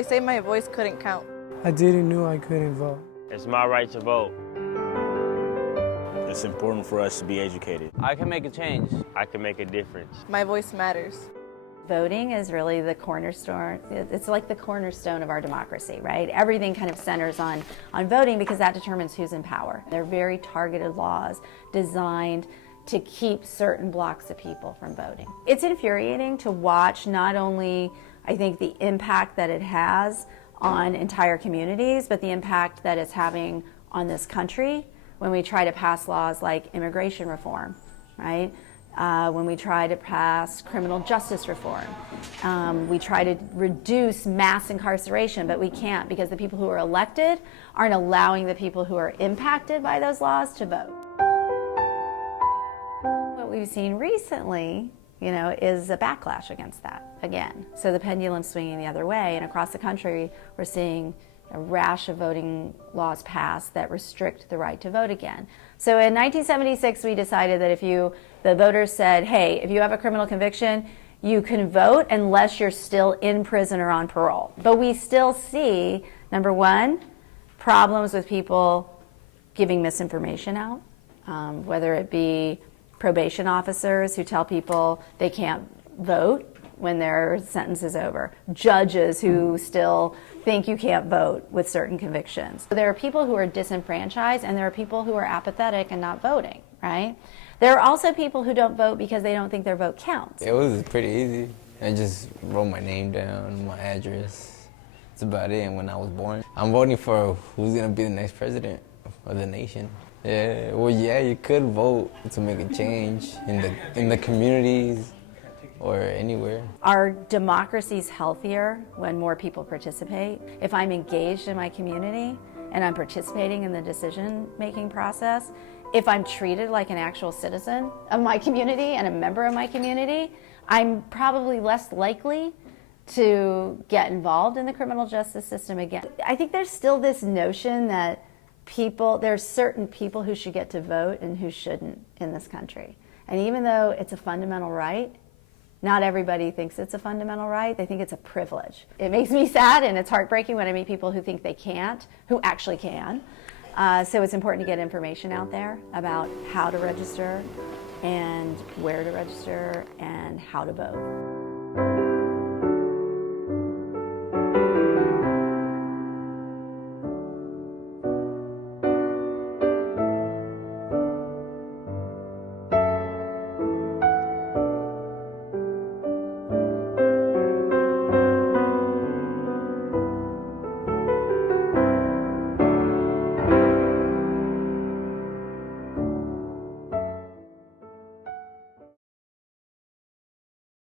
They say my voice couldn't count. I didn't know I couldn't vote. It's my right to vote. It's important for us to be educated. I can make a change. I can make a difference. My voice matters. Voting is really the cornerstone. It's like the cornerstone of our democracy, right? Everything kind of centers on voting because that determines who's in power. They're very targeted laws designed to keep certain blocks of people from voting. It's infuriating to watch not only, I think, the impact that it has on entire communities, but the impact that it's having on this country when we try to pass laws like immigration reform, right? When we try to pass criminal justice reform. We try to reduce mass incarceration, but we can't because the people who are elected aren't allowing the people who are impacted by those laws to vote. What we've seen recently, is a backlash against that again. So the pendulum's swinging the other way, and across the country, we're seeing a rash of voting laws passed that restrict the right to vote again. So in 1976, we decided that the voters said, hey, if you have a criminal conviction, you can vote unless you're still in prison or on parole. But we still see, number one, problems with people giving misinformation out, whether it be probation officers who tell people they can't vote when their sentence is over, judges who still think you can't vote with certain convictions. There are people who are disenfranchised and there are people who are apathetic and not voting, right? There are also people who don't vote because they don't think their vote counts. It was pretty easy. I just wrote my name down, my address. That's about it. And when I was born, I'm voting for who's gonna be the next president of the nation. Yeah, well, yeah, you could vote to make a change in the communities or anywhere. Our democracy's healthier when more people participate. If I'm engaged in my community and I'm participating in the decision-making process, if I'm treated like an actual citizen of my community and a member of my community, I'm probably less likely to get involved in the criminal justice system again. I think there's still this notion that there's certain people who should get to vote and who shouldn't in this country. And even though it's a fundamental right, not everybody thinks it's a fundamental right. They think it's a privilege. It makes me sad and it's heartbreaking when I meet people who think they can't, who actually can. So it's important to get information out there about how to register and where to register and how to vote.